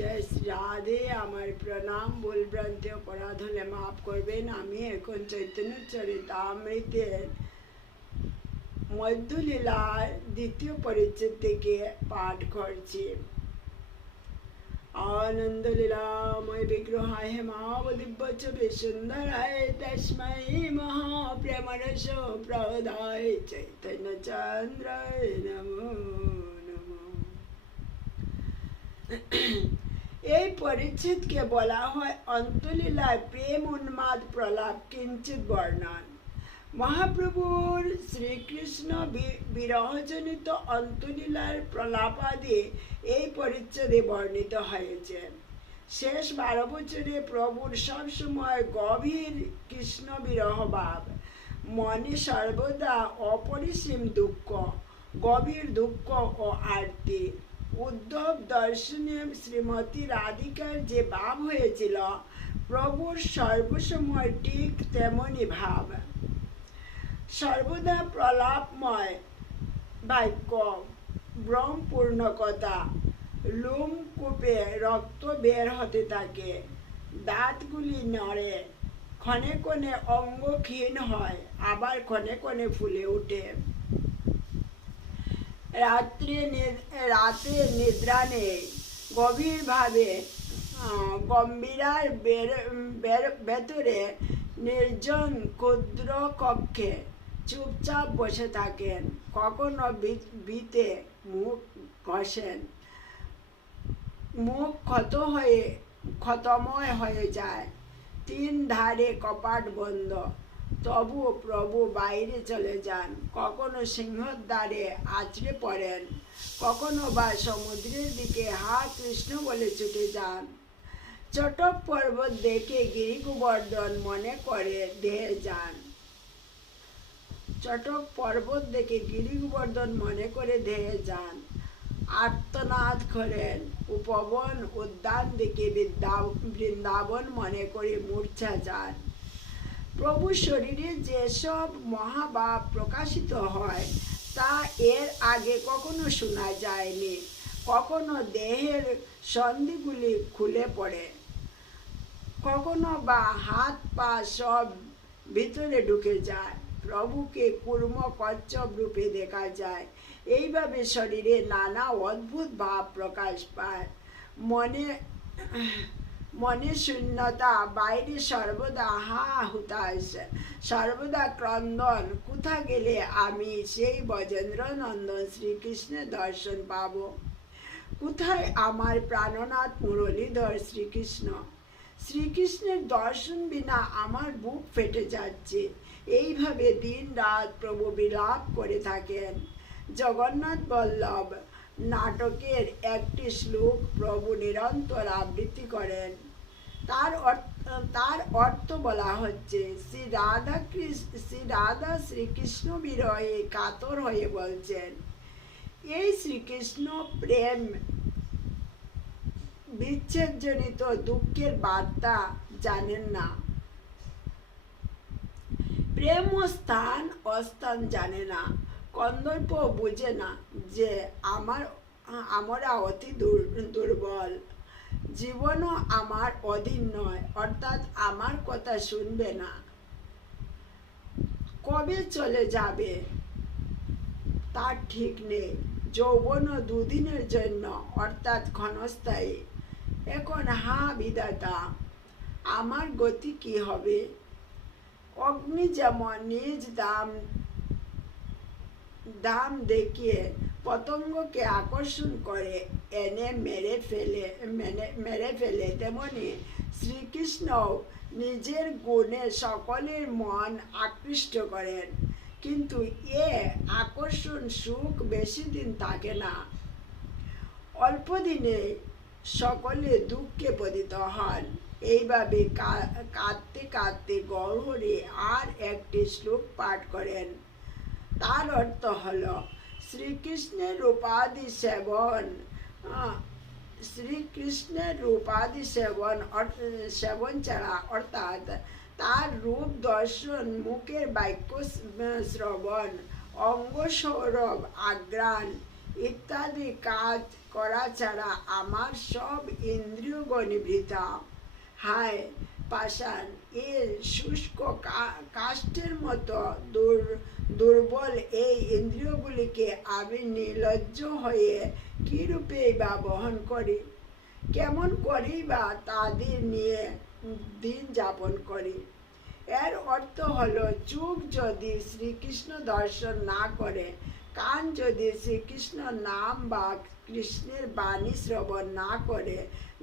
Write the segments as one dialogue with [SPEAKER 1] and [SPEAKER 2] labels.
[SPEAKER 1] জয় রাধে আমার প্রণাম ভুল ভ্রান্তি মাফ করবেন আমি এখন চৈতন্য চরিতামৃতের মধ্যলীলার দ্বিতীয় পরিচ্ছেদ থেকে পাঠ করছি আনন্দ লীলাময় বিগ্রহায় মহাবদিব্য সুন্দরায় তস্মৈ মহাপ্রেমরস প্রদায় চৈতন্য চন্দ্রায় নম এই পরিচ্ছেদকে বলা হয় অন্তলীলায় প্রেম উন্মাদ প্রলাপ কিঞ্চিত বর্ণন মহাপ্রভুর শ্রীকৃষ্ণ বিরহজনিত অন্তলীলার প্রলাপাদি এই পরিচ্ছেদে বর্ণিত হয়েছে শেষ বারো বছরে প্রভুর সবসময় গভীর কৃষ্ণ বিরহবাব মনে সর্বদা অপরিসীম দুঃখ গভীর দুঃখ ও আরতি উদ্ধব দর্শনে শ্রীমতী রাধিকার যে ভাব হয়েছিল প্রভুর সর্বসময় ঠিক তেমনই ভাব সর্বদা প্রলাপময় বাক্য ব্রহ্মপূর্ণ কথা লোমকূপে রক্ত বের হতে থাকে দাঁতগুলি নড়ে ক্ষণে ক্ষণে অঙ্গ ক্ষীণ হয় আবার ক্ষণে ক্ষণে ফুলে ওঠে রাত্রে রাতে নিদ্রা নেই গভীরভাবে গম্ভীরার ভেতরে নির্জন ক্ষুদ্র কক্ষে চুপচাপ বসে থাকেন কখনো বিতে মুখ ঘষেন মুখ ক্ষত হয়ে ক্ষতময় হয়ে যায় তিন ধারে কপাট বন্ধ তবুও প্রভু বাইরে চলে যান কখনো সিংহর দ্বারে আছড়ে পড়েন কখনো বা সমুদ্রের দিকে হা কৃষ্ণ বলে ছুটে যান ছোট পর্বত দেখে গিরি গোবর্ধন মনে করে দেহে যান ছোট পর্বত দেখে গিরি গোবর্ধন মনে করে দেহে যান আত্মনাথ করেন উপবন উদ্যান দেখে বৃন্দাবন মনে করে মূর্ছা যান প্রভু শরীরে যেসব মহাভাব প্রকাশিত হয় তা এর আগে কখনো শোনা যায়নি কখনো দেহের সন্ধিগুলি খুলে পড়ে কখনো বা হাত পা সব ভিতরে ঢুকে যায় প্রভুকে কূর্ম কচ্ছপ রূপে দেখা যায় এইভাবে শরীরে নানা অদ্ভুত ভাব প্রকাশ পায় মনে মনে শূন্যতা বাইরে সর্বদা হা হুতাশ সর্বদা ক্রন্দন কোথা গেলে আমি সেই বজেন্দ্র নন্দন শ্রীকৃষ্ণের দর্শন পাব কোথায় আমার প্রাণনাথ মুরলীধর শ্রীকৃষ্ণ শ্রীকৃষ্ণের দর্শন বিনা আমার বুক ফেটে যাচ্ছে এইভাবে দিন রাত প্রভু বিলাপ করে থাকেন জগন্নাথ বল্লভ নাটকের একটি শ্লোক প্রভু নিরন্তর আবৃত্তি করেন তার তার অর্থ বলা হচ্ছে শ্রী রাধা শ্রী রাধা শ্রীকৃষ্ণ বিরহে কাতর হয়ে বলছেন এই শ্রীকৃষ্ণ প্রেম বিচ্ছেদজনিত দুঃখের বার্তা জানেন না প্রেম ও স্থান অস্থান জানে না কন্দর্প বোঝে না যে আমার আমরা অতি দুর্বল জীবনও আমার অধীন নয় অর্থাৎ আমার কথা শুনবে না কবে চলে যাবে তার ঠিক নেই যৌবনও দুদিনের জন্য অর্থাৎ ক্ষণস্থায়ী এখন হা বিদাতা আমার গতি কি হবে অগ্নি যেমন নিজ দাম দাম দেখিয়ে পতঙ্গকে আকর্ষণ করে এনে মেরে ফেলে মেরে ফেলে তেমনি শ্রীকৃষ্ণও নিজের গুণে সকলের মন আকৃষ্ট করেন কিন্তু এ আকর্ষণ সুখ বেশি দিন থাকে না অল্প দিনে সকলে দুঃখে পতিত হন এইভাবে কাঁদতে কাঁদতে গহরে আর একটি শ্লোক পাঠ করেন তার অর্থ হল শ্রীকৃষ্ণের রূপাদি সেবন শ্রীকৃষ্ণের রূপাদি সেবন সেবন ছাড়া অর্থাৎ তার রূপ দর্শন মুখের বাক্য শ্রবণ অঙ্গ সৌরভ আগ্রাণ ইত্যাদি কাজ করা ছাড়া আমার সব ইন্দ্রিয় বৃথা হায় পাষাণ এর শুষ্ক কাষ্ঠের মতো দুর দুর্বল এই ইন্দ্রিয়গুলিকে আমি নির্লজ্জ হয়ে কীরূপেই বা বহন করি কেমন করি বা তাদের নিয়ে দিন যাপন করি এর অর্থ হলো চোখ যদি শ্রীকৃষ্ণ দর্শন না করে কান যদি শ্রীকৃষ্ণ নাম বা কৃষ্ণের বাণী শ্রবণ না করে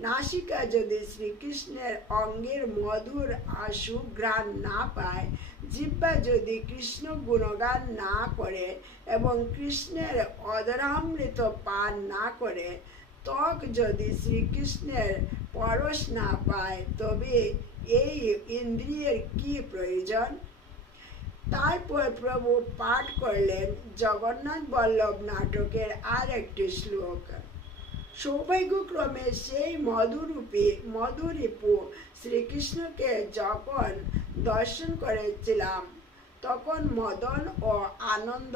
[SPEAKER 1] নাসিকা যদি শ্রীকৃষ্ণের অঙ্গের মধুর আশু গ্রাণ না পায় জিব্বা যদি কৃষ্ণ গুণগান না করে এবং কৃষ্ণের অদরামৃত পান না করে ত্বক যদি শ্রীকৃষ্ণের পরশ না পায় তবে এই ইন্দ্রিয়ের কি প্রয়োজন তারপর প্রভু পাঠ করলেন জগন্নাথ বল্লভ নাটকের আর একটি শ্লোক সৌভাগ্যক্রমে সেই মধুরূপী মধুরিপু শ্রীকৃষ্ণকে যখন দর্শন করেছিলাম তখন মদন ও আনন্দ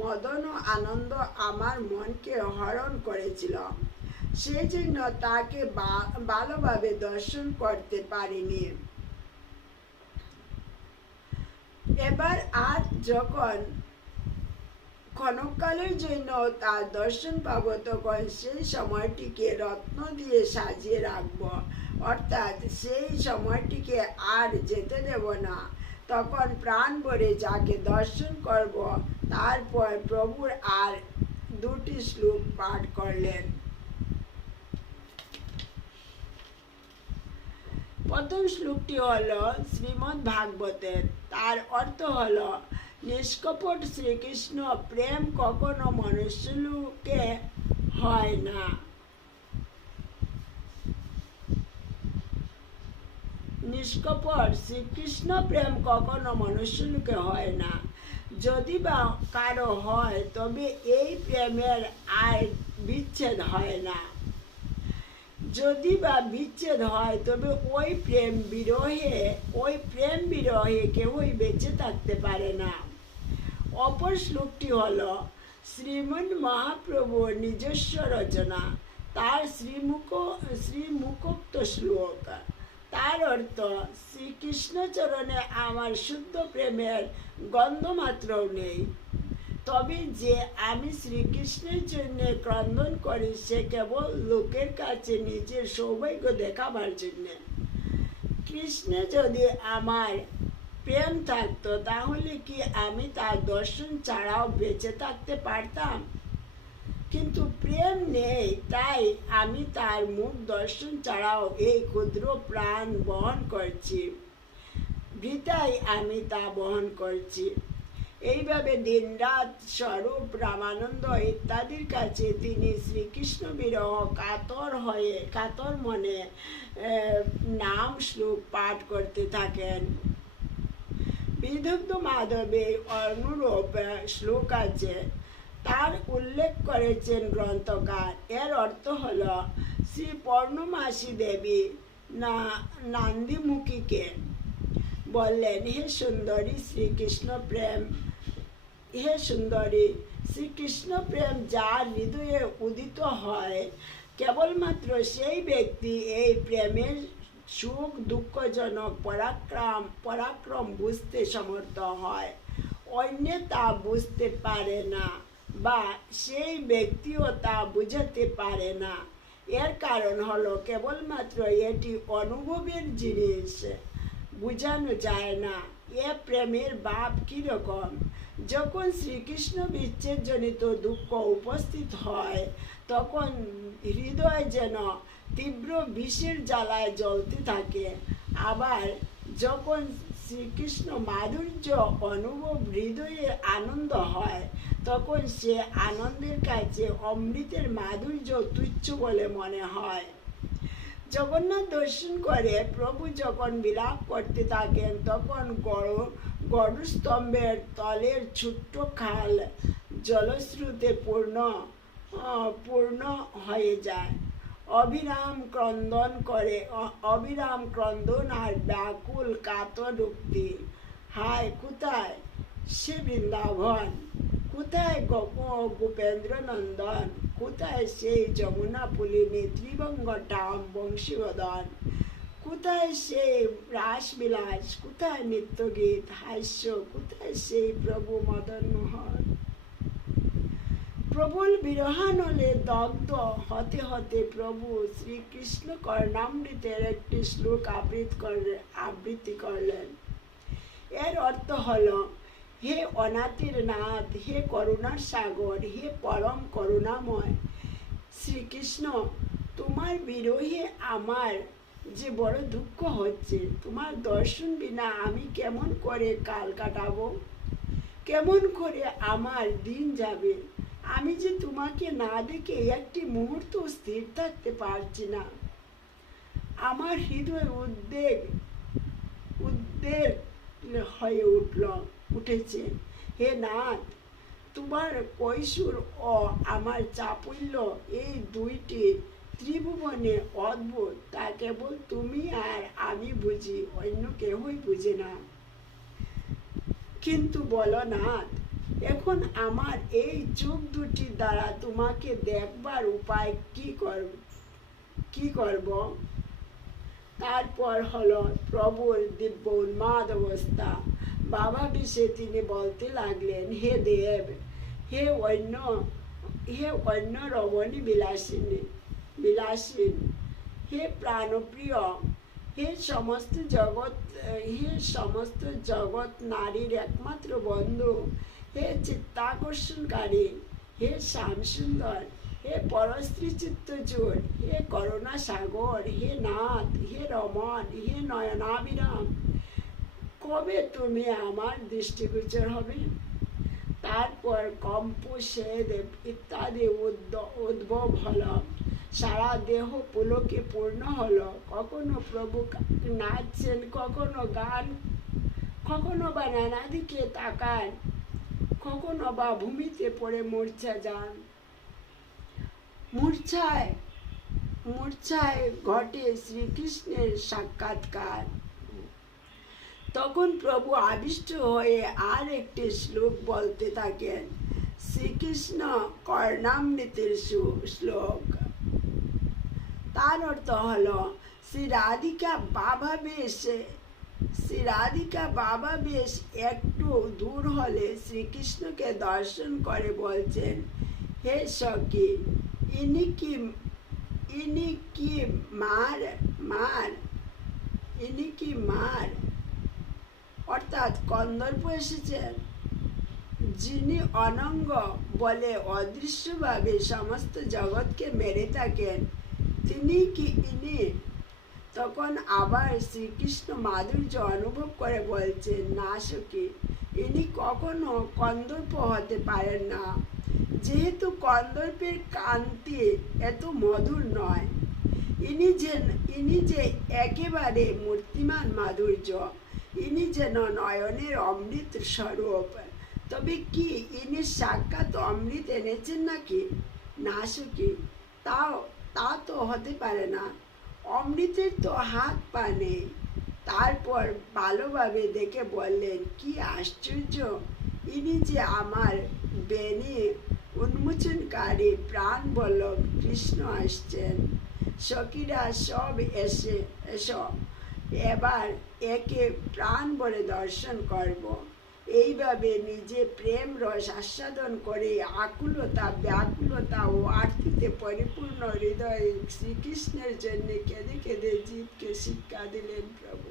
[SPEAKER 1] মদন ও আনন্দ আমার মনকে হরণ করেছিল সেই জন্য তাকে ভালোভাবে দর্শন করতে পারিনি এবার আজ যখন ক্ষণকালের জন্য তার দর্শন পাবো তখন সেই সময়টিকে রত্ন দিয়ে সাজিয়ে রাখব অর্থাৎ সেই সময়টিকে আর যেতে দেব না তখন প্রাণ ভরে যাকে দর্শন করব তারপর প্রভুর আর দুটি শ্লোক পাঠ করলেন প্রথম শ্লোকটি হল শ্রীমৎ ভাগবতের তার অর্থ হল নিষ্কপট শ্রীকৃষ্ণ প্রেম কখনো মনুষ্যলোকে হয় না নিষ্কপট শ্রীকৃষ্ণ প্রেম কখনো মনুষ্যলোকে হয় না যদি বা কারো হয় তবে এই প্রেমের আয় বিচ্ছেদ হয় না যদি বা বিচ্ছেদ হয় তবে ওই প্রেম বিরহে ওই প্রেম বিরহে কেউই বেঁচে থাকতে পারে না অপর শ্লোকটি হল শ্রীমন মহাপ্রভুর নিজস্ব রচনা তার শ্রীমুখ শ্রীমুখোক্ত শ্লোক তার অর্থ শ্রীকৃষ্ণচরণে আমার শুদ্ধ প্রেমের গন্ধমাত্রও নেই তবে যে আমি শ্রীকৃষ্ণের জন্য ক্রন্দন করি সে কেবল লোকের কাছে নিজের সৌভাগ্য দেখাবার জন্য কৃষ্ণ যদি আমার প্রেম থাকতো তাহলে কি আমি তার দর্শন ছাড়াও বেঁচে থাকতে পারতাম কিন্তু প্রেম নেই তাই আমি তার মুখ দর্শন ছাড়াও এই ক্ষুদ্র প্রাণ বহন করছি বৃতাই আমি তা বহন করছি এইভাবে দিনরাত স্বরূপ রামানন্দ ইত্যাদির কাছে তিনি শ্রীকৃষ্ণ বিরহ কাতর হয়ে কাতর মনে নাম শ্লোক পাঠ করতে থাকেন বিদগ্ধ মাধবে অনুরূপ শ্লোক আছে তার উল্লেখ করেছেন গ্রন্থকার এর অর্থ হল শ্রী পর্ণমাসী দেবী না নান্দিমুখীকে বললেন হে সুন্দরী শ্রীকৃষ্ণ প্রেম হে সুন্দরী শ্রীকৃষ্ণ প্রেম যা হৃদয়ে উদিত হয় কেবলমাত্র সেই ব্যক্তি এই প্রেমের সুখ দুঃখজনক পরাক্রম পরাক্রম বুঝতে সমর্থ হয় অন্য তা বুঝতে পারে না বা সেই ব্যক্তিও তা বুঝাতে পারে না এর কারণ হলো কেবলমাত্র এটি অনুভবের জিনিস বোঝানো যায় না এ প্রেমের ভাব কীরকম যখন শ্রীকৃষ্ণ বিচ্ছেদজনিত জনিত দুঃখ উপস্থিত হয় তখন হৃদয় যেন তীব্র বিষের জ্বালায় জ্বলতে থাকে আবার যখন শ্রীকৃষ্ণ মাধুর্য অনুভব হৃদয়ে আনন্দ হয় তখন সে আনন্দের কাছে অমৃতের মাধুর্য তুচ্ছ বলে মনে হয় জগন্নাথ দর্শন করে প্রভু যখন বিলাপ করতে থাকেন তখন গরম গরুস্তম্ভের তলের ছোট্ট খাল জলস্রোতে পূর্ণ পূর্ণ হয়ে যায় অবিরাম ক্রন্দন করে অবিরাম ক্রন্দন আর ব্যাকুল কাতর উক্তি হায় কোথায় সে বৃন্দাবন কোথায় গোপেন্দ্র নন্দন কোথায় সেই যমুনা পুলিনী ত্রিবঙ্গ টাম বংশীবদন কোথায় সে রাসবিলাস কোথায় গীত হাস্য কোথায় সেই প্রভু মদন মোহন প্রবল বিরহানলে দগ্ধ হতে হতে প্রভু শ্রীকৃষ্ণ কর্ণামৃতের একটি শ্লোক আবৃত করলেন আবৃত্তি করলেন এর অর্থ হল হে অনাথের নাথ হে করুণার সাগর হে পরম করুণাময় শ্রীকৃষ্ণ তোমার বিরোহী আমার যে বড় দুঃখ হচ্ছে তোমার দর্শন বিনা আমি কেমন করে কাল কাটাবো কেমন করে আমার দিন যাবে আমি যে তোমাকে না দেখে একটি মুহূর্ত স্থির থাকতে পারছি না আমার হৃদয় উদ্বেগ উদ্বেগ হয়ে উঠল উঠেছে হে নাথ তোমার কৈশুর ও আমার চাপল্য এই দুইটি ত্রিভুবনে অদ্ভুত তা কেবল তুমি আর আমি বুঝি অন্য কেউই বুঝে না কিন্তু বলো নাথ এখন আমার এই চোখ দুটি দ্বারা তোমাকে দেখবার উপায় কি কর কি করব তারপর হলো প্রবল দিব্য উন্মাদ অবস্থা বাবা বিষে তিনি বলতে লাগলেন হে দেব হে অন্য হে অন্য রমণী বিলাসিনী বিলাসীন হে প্রাণপ্রিয় হে সমস্ত জগৎ হে সমস্ত জগৎ নারীর একমাত্র বন্ধু হে চিত্তাকর্ষণকারী হে শ্যাম সুন্দর হে পরশ্রী জোট হে করোনা সাগর হে নাথ হে রমন হে নয়নাবিরাম কবে তুমি আমার দৃষ্টিগোচর হবে তারপর কম্পোষেদ ইত্যাদি উদ্ভব হলো সারা দেহ পুলকে পূর্ণ হলো কখনো প্রভু নাচছেন কখনো গান কখনো বা নানাদিকে তাকান কখনো বা ভূমিতে পড়ে মূর্ছা যান মূর্ছায় মূর্ছায় ঘটে শ্রীকৃষ্ণের সাক্ষাৎকার তখন প্রভু আবিষ্ট হয়ে আর একটি শ্লোক বলতে থাকেন শ্রীকৃষ্ণ কর্ণামৃতির শ্লোক তার অর্থ হল শ্রী রাধিকা বাবা বেশে শ্রী রাধিকা বাবা বেশ একটু দূর হলে শ্রীকৃষ্ণকে দর্শন করে বলছেন হে সকি ইনি কি ইনি কি মার মার ইনি কি মার অর্থাৎ কন্দর্প এসেছেন যিনি অনঙ্গ বলে অদৃশ্যভাবে সমস্ত জগৎকে মেরে থাকেন তিনি কি ইনি তখন আবার শ্রীকৃষ্ণ মাধুর্য অনুভব করে বলছেন না সখী ইনি কখনো কন্দর্প হতে পারেন না যেহেতু কন্দর্পের কান্তি এত মধুর নয় ইনি যে ইনি যে একেবারে মূর্তিমান মাধুর্য ইনি যেন নয়নের অমৃত স্বরূপ তবে কি ইনি সাক্ষাৎ অমৃত এনেছেন নাকি না সুখী তাও তা তো হতে পারে না অমৃতের তো হাত পা নেই তারপর ভালোভাবে দেখে বললেন কি আশ্চর্য ইনি যে আমার বেনি উন্মোচনকারী প্রাণ বল্লভ কৃষ্ণ আসছেন সখীরা সব এসে এসব এবার একে প্রাণ বলে দর্শন করব এইভাবে নিজে প্রেম রস আস্বাদন করে আকুলতা ব্যাকুলতা ও আর্থিতে পরিপূর্ণ হৃদয়ে শ্রীকৃষ্ণের জন্য কেঁদে কেঁদে জীবকে শিক্ষা দিলেন প্রভু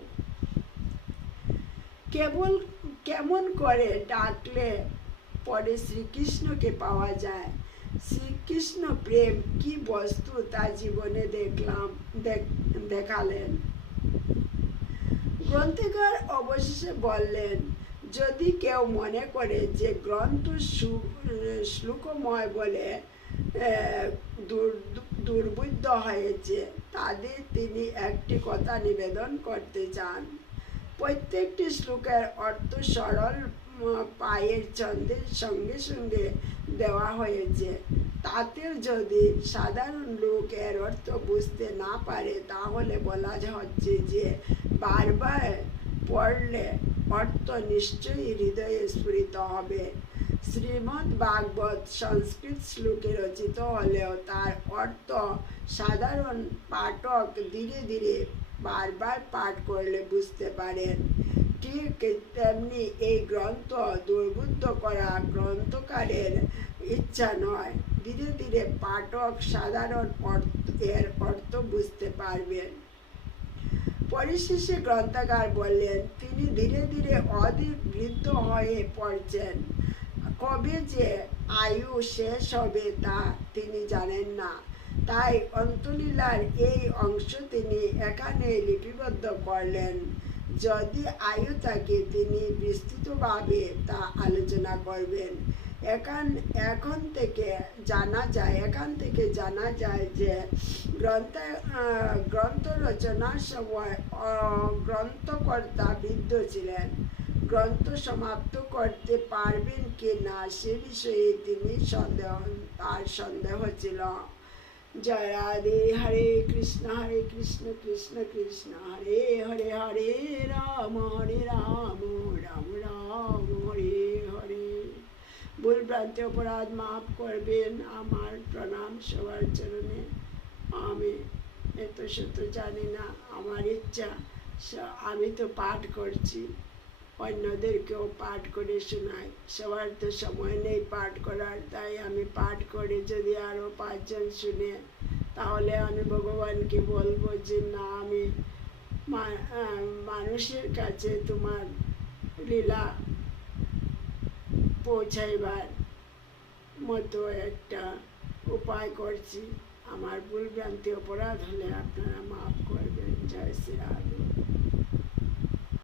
[SPEAKER 1] কেবল কেমন করে ডাকলে পরে শ্রীকৃষ্ণকে পাওয়া যায় শ্রীকৃষ্ণ প্রেম কি বস্তু তা জীবনে দেখলাম দেখালেন গ্রন্থিকার অবশেষে বললেন যদি কেউ মনে করে যে গ্রন্থ শ্লোকময় বলে দুর্বুদ্ধ হয়েছে তাদের তিনি একটি কথা নিবেদন করতে চান প্রত্যেকটি শ্লোকের অর্থ সরল পায়ের ছন্দের সঙ্গে সঙ্গে দেওয়া হয়েছে তাতে যদি সাধারণ লোক এর অর্থ বুঝতে না পারে তাহলে বলা হচ্ছে যে বারবার পড়লে অর্থ নিশ্চয়ই হৃদয়ে স্ফুরিত হবে শ্রীমৎ ভাগবত সংস্কৃত শ্লোকে রচিত হলেও তার অর্থ সাধারণ পাঠক ধীরে ধীরে বারবার পাঠ করলে বুঝতে পারেন ঠিক তেমনি এই গ্রন্থ দুর্বুদ্ধ করা গ্রন্থকারের ইচ্ছা নয় ধীরে ধীরে পাঠক সাধারণ অর্থ এর অর্থ বুঝতে পারবেন পরিশেষে গ্রন্থাগার বললেন তিনি ধীরে ধীরে অধিক বৃদ্ধ হয়ে পড়ছেন কবে যে আয়ু শেষ হবে তা তিনি জানেন না তাই অন্তলীলার এই অংশ তিনি এখানে লিপিবদ্ধ করলেন যদি আয়ু থাকে তিনি বিস্তৃতভাবে তা আলোচনা করবেন এখান এখন থেকে জানা যায় এখান থেকে জানা যায় যে গ্রন্থে গ্রন্থ রচনার সময় গ্রন্থকর্তা বৃদ্ধ ছিলেন গ্রন্থ সমাপ্ত করতে পারবেন কি না সে বিষয়ে তিনি সন্দেহ তার সন্দেহ ছিল জয় রাধে হরে কৃষ্ণ হরে কৃষ্ণ কৃষ্ণ কৃষ্ণ হরে হরে হরে রাম হরে রাম রাম রাম ভুল ভ্রান্তি অপরাধ মাফ করবেন আমার প্রণাম সবার চরণে আমি এত সত্য জানি না আমার ইচ্ছা আমি তো পাঠ করছি অন্যদেরকেও পাঠ করে শোনাই সবার তো সময় নেই পাঠ করার তাই আমি পাঠ করে যদি আরও পাঁচজন শুনে তাহলে আমি ভগবানকে বলবো যে না আমি মানুষের কাছে তোমার লীলা পৌঁছাইবার মতো একটা উপায় করছি আমার ভুলভ্রান্তি অপরাধ হলে আপনারা মাফ করবেন জয় শ্রী